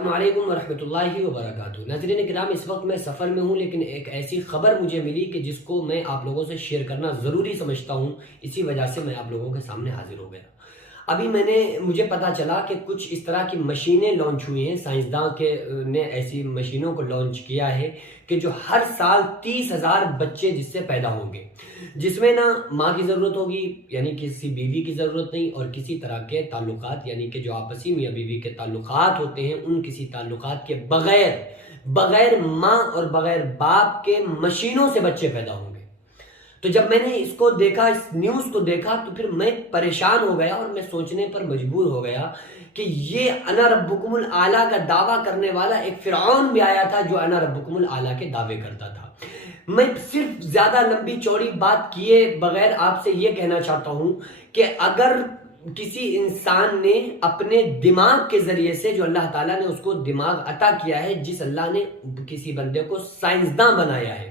السلام علیکم ورحمۃ اللہ وبرکاتہ۔ ناظرین کرام، اس وقت میں سفر میں ہوں، لیکن ایک ایسی خبر مجھے ملی کہ جس کو میں آپ لوگوں سے شیئر کرنا ضروری سمجھتا ہوں، اسی وجہ سے میں آپ لوگوں کے سامنے حاضر ہو گیا۔ ابھی مجھے پتا چلا کہ کچھ اس طرح کی مشینیں لانچ ہوئی ہیں، سائنسداں نے ایسی مشینوں کو لانچ کیا ہے کہ جو ہر سال 30,000 بچے جس سے پیدا ہوں گے، جس میں نہ ماں کی ضرورت ہوگی، یعنی کسی بیوی کی ضرورت نہیں، اور کسی طرح کے تعلقات، یعنی کہ جو آپسی میاں بیوی کے تعلقات ہوتے ہیں، ان کسی تعلقات کے بغیر ماں اور بغیر باپ کے مشینوں سے بچے پیدا ہوں گے۔ تو جب میں نے اس کو دیکھا، اس نیوز کو دیکھا، تو پھر میں پریشان ہو گیا اور میں سوچنے پر مجبور ہو گیا کہ یہ انا ربکم الاعلیٰ کا دعویٰ کرنے والا ایک فرعون بھی آیا تھا جو انا ربکم الاعلیٰ کے دعوے کرتا تھا۔ میں صرف زیادہ لمبی چوڑی بات کیے بغیر آپ سے یہ کہنا چاہتا ہوں کہ اگر کسی انسان نے اپنے دماغ کے ذریعے سے، جو اللہ تعالیٰ نے اس کو دماغ عطا کیا ہے، جس اللہ نے کسی بندے کو سائنسداں بنایا ہے،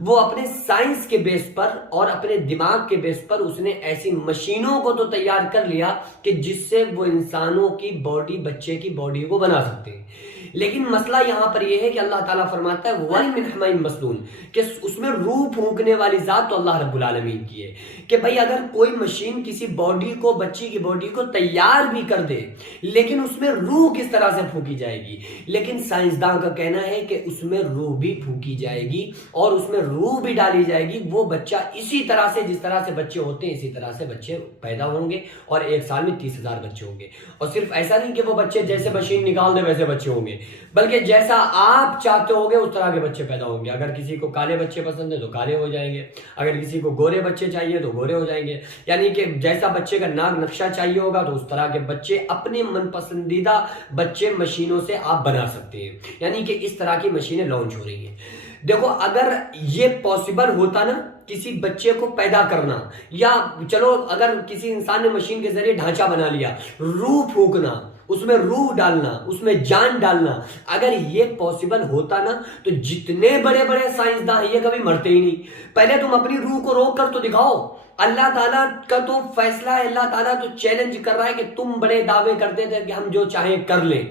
وہ اپنے سائنس کے بیس پر اور اپنے دماغ کے بیس پر اس نے ایسی مشینوں کو تو تیار کر لیا کہ جس سے وہ انسانوں کی باڈی، بچے کی باڈی کو بنا سکتے ہیں۔ لیکن مسئلہ یہاں پر یہ ہے کہ اللہ تعالیٰ فرماتا ہے وَلِ مِنْ حَمَئٍ مَسْنُونٍ، کہ اس میں روح پھونکنے والی ذات تو اللہ رب العالمین کی ہے، کہ بھائی اگر کوئی مشین کسی باڈی کو، بچی کی باڈی کو تیار بھی کر دے، لیکن اس میں روح کس طرح سے پھونکی جائے گی؟ لیکن سائنسداں کا کہنا ہے کہ اس میں روح بھی پھونکی جائے گی اور اس میں روح بھی ڈالی جائے گی۔ وہ بچہ اسی طرح سے، جس طرح سے بچے ہوتے ہیں، اسی طرح سے بچے پیدا ہوں گے، اور ایک سال میں 30,000 بچے ہوں گے۔ اور صرف ایسا نہیں کہ وہ بچے جیسے مشین نکال دے ویسے بچے ہوں گے، بلکہ جیسا آپ چاہتے ہوگے اس طرح کے بچے پیدا ہوں گے۔ اگر کسی کو کالے بچے پسند ہیں تو کالے ہو جائیں گے، اگر کسی کو گورے بچے چاہیے تو گورے ہو جائیں گے، یعنی کہ جیسا بچے کا ناک نقشہ چاہیے ہوگا تو اس طرح کے بچے، اپنے من پسندیدہ بچے مشینوں سے آپ بنا سکتے ہیں۔ یعنی کہ اس طرح کی مشینیں لانچ ہو رہی ہیں۔ دیکھو، اگر یہ پاسبل ہوتا نا کسی بچے کو پیدا کرنا، یا چلو اگر کسی انسان نے مشین کے ذریعے ڈھانچہ بنا لیا، روح پھونکنا، اس میں روح ڈالنا، اس میں جان ڈالنا، اگر یہ پاسبل ہوتا نا تو جتنے بڑے بڑے سائنسداں ہیں یہ کبھی مرتے ہی نہیں۔ پہلے تم اپنی روح کو روک کر تو دکھاؤ۔ اللہ تعالیٰ کا تو فیصلہ ہے، اللہ تعالیٰ تو چیلنج کر رہا ہے کہ تم بڑے دعوے کرتے تھے کہ ہم جو چاہیں کر لیں۔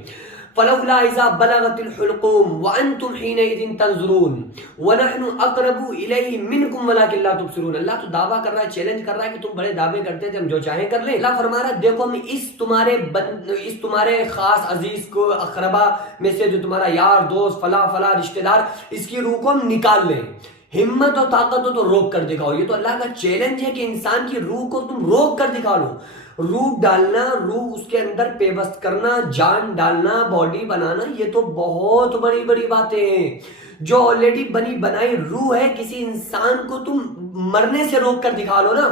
فلولا اذا بلغت الحلقوم وانتم حينئذ تنظرون ونحن اقرب اليه منكم ولكن لا تبصرون۔ اللہ تو دعویٰ کر رہا ہے، چیلنج کر رہا ہے کہ تم بڑے دعوے کرتے تھے ہم جو چاہیں کر لیں۔ اللہ فرما رہا ہے دیکھو ہم اس تمہارے خاص عزیز کو، اقربا میں سے جو تمہارا یار، دوست، فلاں فلاں رشتہ دار، اس کی روح کو ہم نکال لیں۔ ہمت اور طاقت ہو تو روک کر دکھاؤ۔ یہ تو اللہ کا چیلنج ہے کہ انسان کی روح کو تم روک کر دکھا لو۔ روح ڈالنا، روح اس کے اندر پیوست کرنا، جان ڈالنا، باڈی بنانا، یہ تو بہت بڑی بڑی باتیں ہیں۔ جو آلریڈی بنی بنائی روح ہے، کسی انسان کو تم مرنے سے روک کر دکھا لو نا۔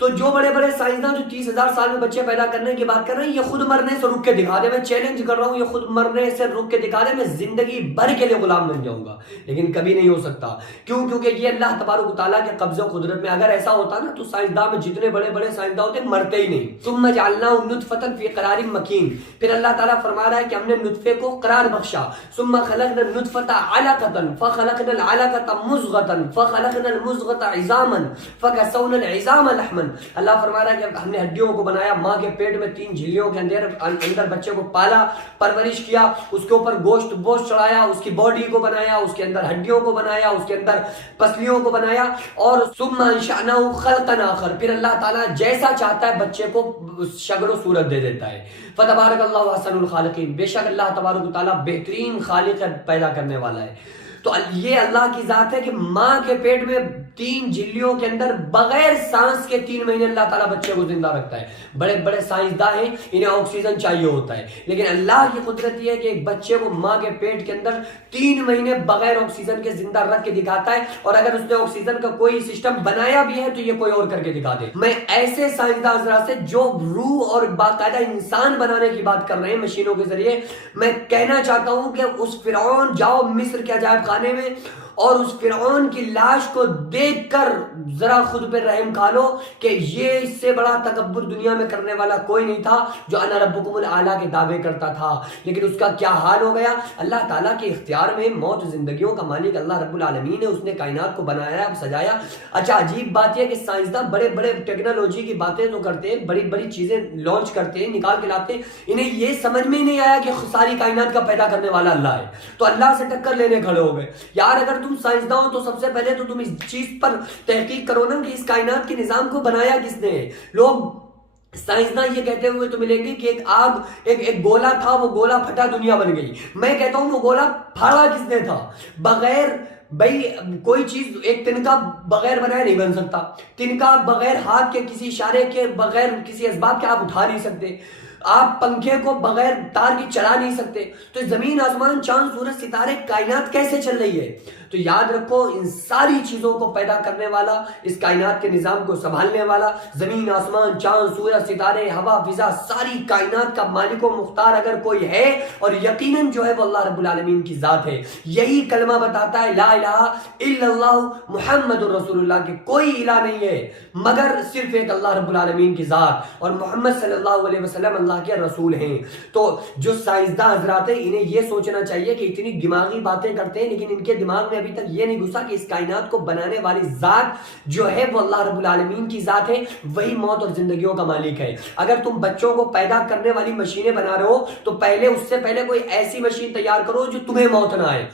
تو جو بڑے بڑے سائنسداں جو 30,000 سال میں بچے پیدا کرنے کی بات کر رہے ہیں، یہ خود مرنے سے رک کے دکھا دے۔ میں چیلنج کر رہا ہوں، یہ خود مرنے سے رک کے دکھا دے، میں زندگی بھر کے لیے غلام بن جاؤں گا، لیکن کبھی نہیں ہو سکتا۔ کیوں؟ کیونکہ یہ اللہ تبارک و تعالیٰ کے قبضہ و قدرت میں اگر ایسا ہوتا نا تو سائنسداں میں جتنے بڑے بڑے سائنسداں ہوتے مرتے ہی نہیں۔ ثم جعلناه نطفة في قرار مكين، پھر اللہ تعالیٰ فرما رہا ہے کہ ہم نے نطفے کو قرار بخشا۔ ثم خلقنا النطفة علقة فخلقنا العلقة مضغة فخلقنا المضغة عظاما فكسونا العظام لحما۔ اللہ فرما رہا ہے کہ ہم نے ہڈیوں کو بنایا، ماں کے پیٹ میں 3 جھلیوں کے اندر بچے کو پالا، پرورش کیا، اس کے اوپر گوشت چڑھایا، اس کی باڈی کو بنایا، اس کے اندر ہڈیوں کو بنایا، اس کے اندر پسلیوں کو بنایا، اور ثم انشأناه خلقا آخر، پھر اللہ تعالیٰ جیسا چاہتا ہے بچے کو شکل و صورت دے دیتا ہے۔ فتبارک اللہ احسن الخالقین، بے شک اللہ تبارک و تعالیٰ بہترین خالق پیدا کرنے والا ہے۔ تو یہ اللہ کی ذات ہے کہ ماں کے پیٹ میں 3 جھلیوں کے اندر بغیر سانس کے 3 مہینے اللہ تعالیٰ بچے کو زندہ رکھتا ہے۔ بڑے بڑے سائنسداں ہیں، انہیں آکسیجن چاہیے ہوتا ہے، لیکن اللہ کی قدرت یہ ہے کہ ایک بچے کو ماں کے پیٹ کے اندر 3 مہینے بغیر آکسیجن کے زندہ رکھ کے دکھاتا ہے، اور اگر اس نے آکسیجن کا کوئی سسٹم بنایا بھی ہے تو یہ کوئی اور کر کے دکھا دے۔ میں ایسے سائنسداں حضرات سے جو روح اور باقاعدہ انسان بنانے کی بات کر رہے ہیں مشینوں کے ذریعے، میں کہنا چاہتا ہوں کہ اس فرعون، جاؤ مصر کے عجائب خانے میں اور اس فرعون کی لاش کو دیکھ کر ذرا خود پہ رحم کھا لو کہ یہ اس سے بڑا تکبر دنیا میں کرنے والا کوئی نہیں تھا جو انا ربکم الاعلی کے دعوے کرتا تھا، لیکن اس کا کیا حال ہو گیا۔ اللہ تعالیٰ کے اختیار میں موت زندگیوں کا مالک اللہ رب العالمین ہے، اس نے کائنات کو بنایا سجایا۔ اچھا عجیب بات یہ کہ سائنسداں بڑے بڑے ٹیکنالوجی کی باتیں تو کرتے ہیں، بڑی بڑی چیزیں لانچ کرتے ہیں، نکال کے لاتے ہیں، انہیں یہ سمجھ میں نہیں آیا کہ ساری کائنات کا پیدا کرنے والا اللہ ہے، تو اللہ سے ٹکر لینے کھڑے ہو گئے۔ یار اگر تم سائنسداں ہو تو سب سے پہلے تو تم اس چیز پر تحقیق کرو نا کہ اس کائنات کے نظام کو بنایا کس نے۔ لوگ سائنسداں یہ کہتے ہوئے تو ملیں گے کہ ایک گولا تھا، وہ گولا پھٹا دنیا بن گئی۔ میں کہتا ہوں وہ گولا پھاڑا کس نے تھا؟ بغیر بھائی کوئی چیز ایک تنکا بغیر بنائے نہیں بن سکتا، تنکا بغیر ہاتھ کے کسی اشارے کے بغیر کسی اسباب کے آپ اٹھا نہیں سکتے، آپ پنکھے کو بغیر تار کی چلا نہیں سکتے، تو زمین آسمان چاند سورج ستارے کائنات کیسے چل رہی ہے؟ تو یاد رکھو ان ساری چیزوں کو پیدا کرنے والا، اس کائنات کے نظام کو سنبھالنے والا، زمین آسمان چاند سورج ستارے ہوا فضا ساری کائنات کا مالک و مختار اگر کوئی ہے، اور یقیناً جو ہے وہ اللہ رب العالمین کی ذات ہے۔ یہی کلمہ بتاتا ہے لا الہ الا اللہ محمد الرسول اللہ، کہ کوئی الہ نہیں ہے مگر صرف ایک اللہ رب العالمین کی ذات، اور محمد صلی اللہ علیہ وسلم اللہ کے رسول ہیں۔ تو جو سائنسداں حضرات ہیں انہیں یہ سوچنا چاہیے کہ اتنی دماغی باتیں کرتے ہیں لیکن ان کے دماغ میں ابھی تک یہ نہیں گھسا کہ اس کائنات کو بنانے والی ذات جو ہے وہ اللہ رب العالمین کی ذات ہے، وہی موت اور زندگیوں کا مالک ہے۔ اگر تم بچوں کو پیدا کرنے والی مشینیں بنا رہے ہو تو پہلے اس سے پہلے کوئی ایسی مشین تیار کرو جو تمہیں موت نہ آئے۔